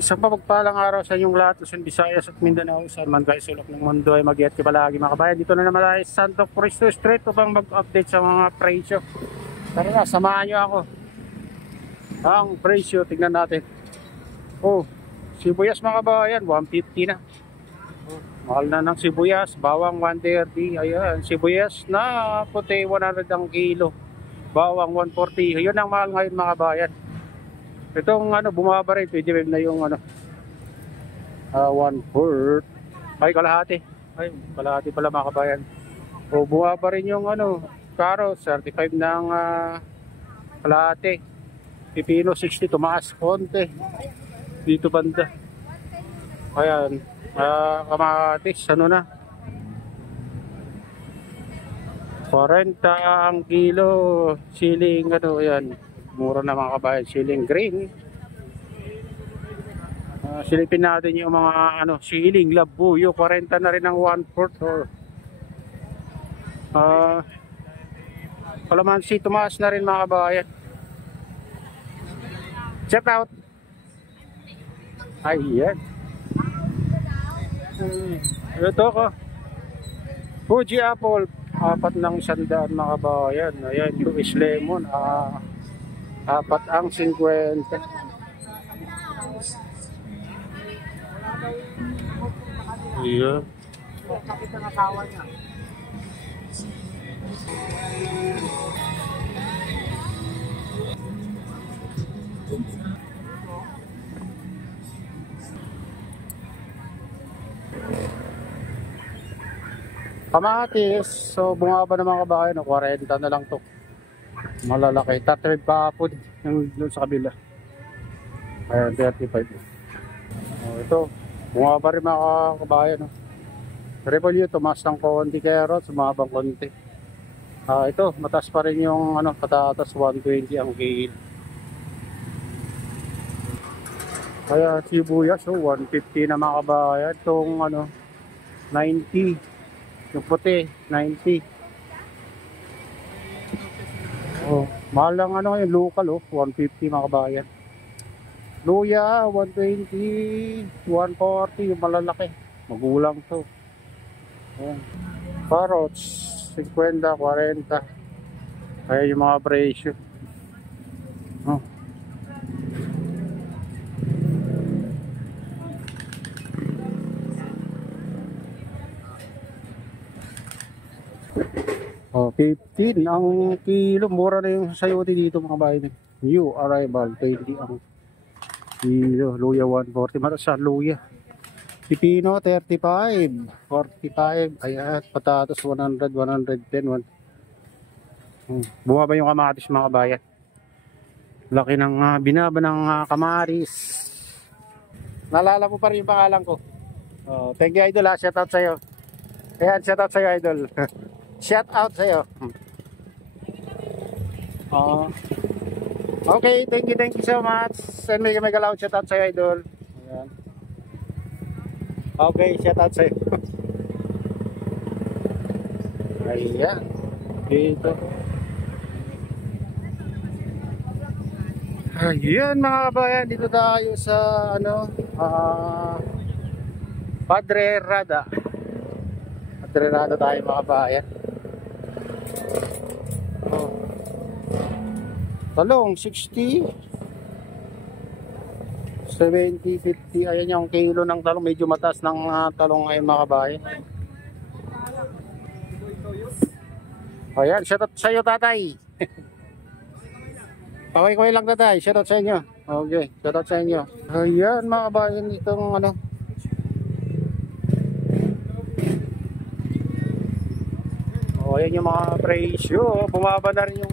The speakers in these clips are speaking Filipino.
Isang mapagpalang araw sa inyong lahat, Luzon, Visayas at Mindanao. Saan man kayo sulok ng mundo ay mag-iat ka palagi mga kabayan. Dito na naman tayo sa Santo Cristo Street upang mag-update sa mga presyo. Tara na, samahan nyo ako. Ang presyo, tignan natin. Oh, sibuyas mga kabayan, 150 na. Mahal na ng sibuyas, bawang 130. Ayan, sibuyas na puti 100 ang kilo. Bawang 140. Yun ang mahal ngayon mga kabayan. Itong bumaba rin, 25 na yung 1/4. Ay, kalahati. Ay, kalahati pala mga kabayan. O, bumaba rin yung carrots, 35 ng kalahati. Pipino 60, tumaas konti. Dito banda. Ayan, kamatis, na? 40 ang kilo. Siling, ayan. Mura na mga kabayan, siling green. Silipin natin yung mga siling labuyo, 40 na rin ang 1/4. Kalamansi tumaas na rin mga kabayan. Check out. Ayan. Ito ko. Fuji apple, 4 ng 100 mga kabayan. Ayan, US lemon, 4 ang 50. Iya. Kamatis, so bumaba na mga kabayan, 40 na lang to. Malalaki, 35 pa po yung doon sa kabila. Ayan, 35. Ito, bumaba rin mga kabayan. Repolyo, tumaas ng konti, carrots, sumabang konti. Ito, mataas pa rin yung patatas, 120 ang kilo. Kaya sibuyas, 150 na mga kabayan. Itong 90. Yung puti, 90. Oh, mahal lang yung local 150 mga kabayan. Luya 120, 140 yung malalaki. Magulang to. Ayan. Carrots 50, 40. Kaya yung mga presyo. Oh. Oh, 15 ang kilo. Mura na yung sayote dito mga kabayan. New arrival, 20 ang kilo. Luya 140. Mataas sa luya. Pipino 35, 45. Ayan, patatas 100, 110. Bumaba yung kamatis mga kabayan. Laki ng binaba ng kamatis. Nalala mo pa rin yung pangalan ko. Oh, thank you idol, shout out sa'yo. Ayan, shout out sa'yo idol. Shout out sa'yo. Okay, thank you so much. Send me mega loud shout out sa'yo idol. Ayan. Okay, shout out sa'yo. Ayan. Dito. Ayan mga kabayan, dito tayo sa Padre Rada. Padre Rada tayo mga kabayan. Talong 60, 70, 50. Ayan yung kilo ng talong. Medyo mataas ng talong ngayon mga kabayan. Ayan, shout out sa iyo tatay. Paway-kaway lang tatay, shout out sa inyo. Okay, shout out sa inyo. Ayan mga kabayan, itong ayan yung mga presyo. Bumaba na rin yung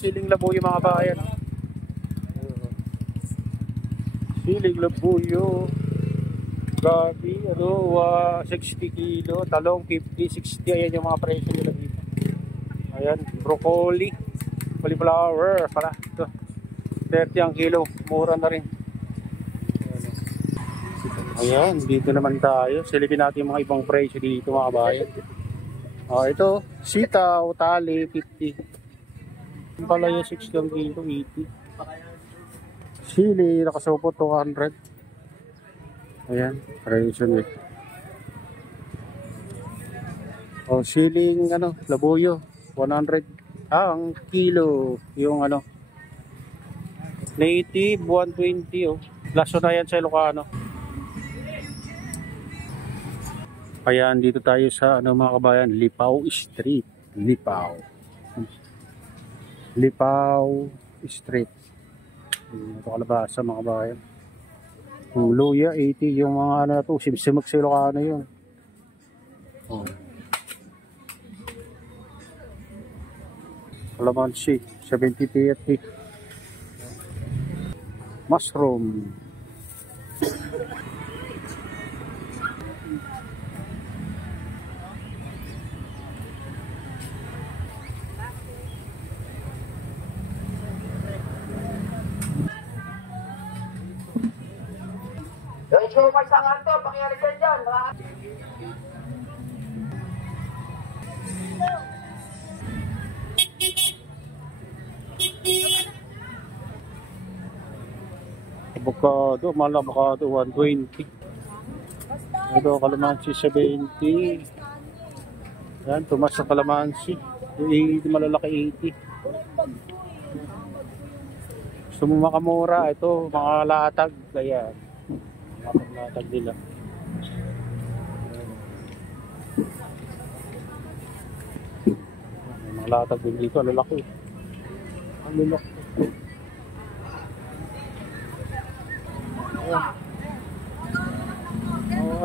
siling labuyo mga kabayan. Siling labuyo. Gabi, 60 kilo. Talong 50, 60. Ayan yung mga presyo nila dito. Ayan, broccoli. Cauliflower. Pala, ito. 30 ang kilo. Mura na rin. Ayan, dito naman tayo. Silipin natin yung mga ibang presyo dito mga kabayan. Ito, sitaw, tali, 50. Yung pala yung 60 ang kilo, 80. Sili, nakasupo 200. Ayan, presyo nito. O, siling, ano, labuyo. 100. Ang kilo. Yung, ano, native, 120, oh. Laso na yan sa Ilocano. Ayan, dito tayo sa, ano, mga kabayan, Lipaw Street. Lipaw Street. Ito kalabasa, mga kabayan. Yung luya, 80. Yung mga, ano na to, simsimag sa Ilocano yun. Oh. Kalamansi, 70-30. Mushroom. Yung show pa sa kanto, pangyari dyan. Avocado, mahal na avocado, 120. Ito, kalamansi, 70. Yan, tumas sa kalamansi. Yung malalaki, 80. Gusto mo makamura, ito, mga latag. Kaya, mga latag nila. Mga latag din dito, lalaki. Ang lalaki. Oh,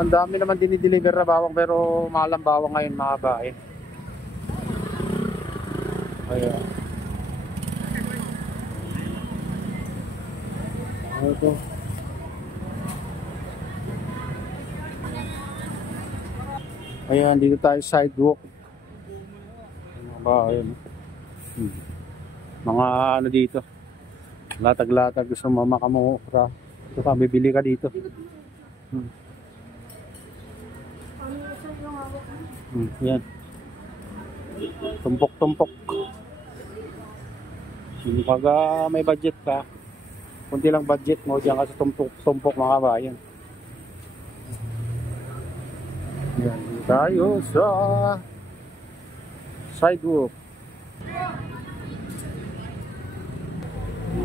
ang dami naman dinideliver na bawang pero mahal ang bawang ngayon, mga bae. Ayan. Ito. Ayan, dito tayo sidewalk. Mga bae. Mga ano dito. Latag-latag, gusto mo makamura. Ito ka, bibili ka dito. Yan. Tumpok-tumpok. Pag may budget ka, kunti lang budget mo, diyan ka sa tumpok-tumpok, mga bayan. Yan, tayo sa sidewalk.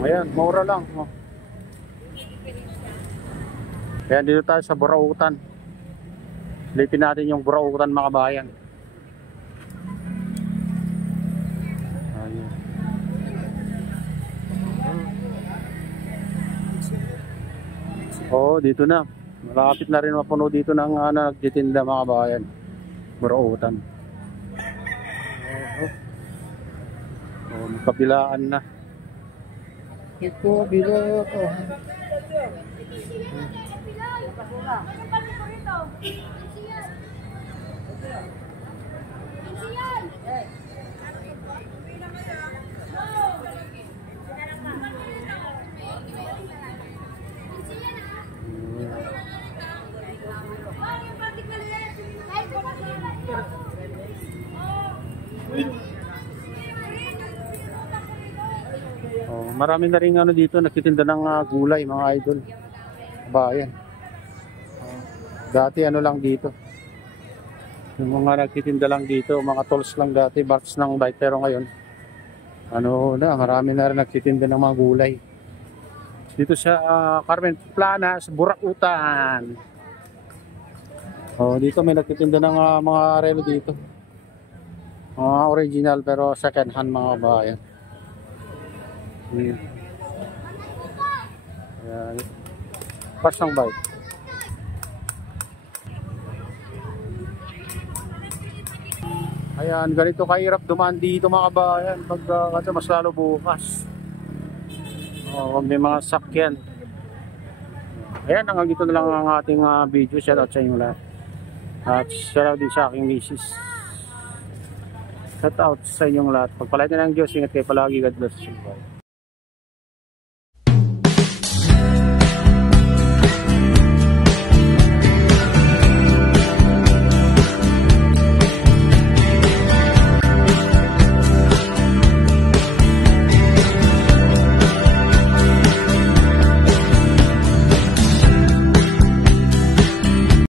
Ayan, mura lang. Ayan, dito tayo sa Burautan. Silipin natin yung Burautan, mga bayan. Ayan. Oh, dito na. Malapit na rin mapuno dito ng nagtitinda, mga bayan. Burautan. Oh, magkabilaan na. Ito, bila ko. Oh, marami na rin ano dito nagtitinda ng gulay, mga idol. Bayan. Dati ano lang dito. Yung mga nagtitinda lang dito, mga tools lang dati, box ng bike, pero ngayon ano na, marami na rin nagtitinda ng mga gulay. Dito sa Carmen Plana, sa Burautan. Oh, dito may nagtitinda ng mga relo dito. Mga original pero second hand, mga bayan. Ayan. Pas ng bike. Ayan, ganito kahirap dumaan dito, mga bayan. Kasi mas lalo bukas. Oh, may mga sakyan. Ayan, hanggang dito na lang ang ating video. Shout out sa inyo lahat. At shout out din sa aking misis. Shout out sa inyong lahat. Pagpalain na ng Diyos, ingat kayo palagi. God bless you. Bye.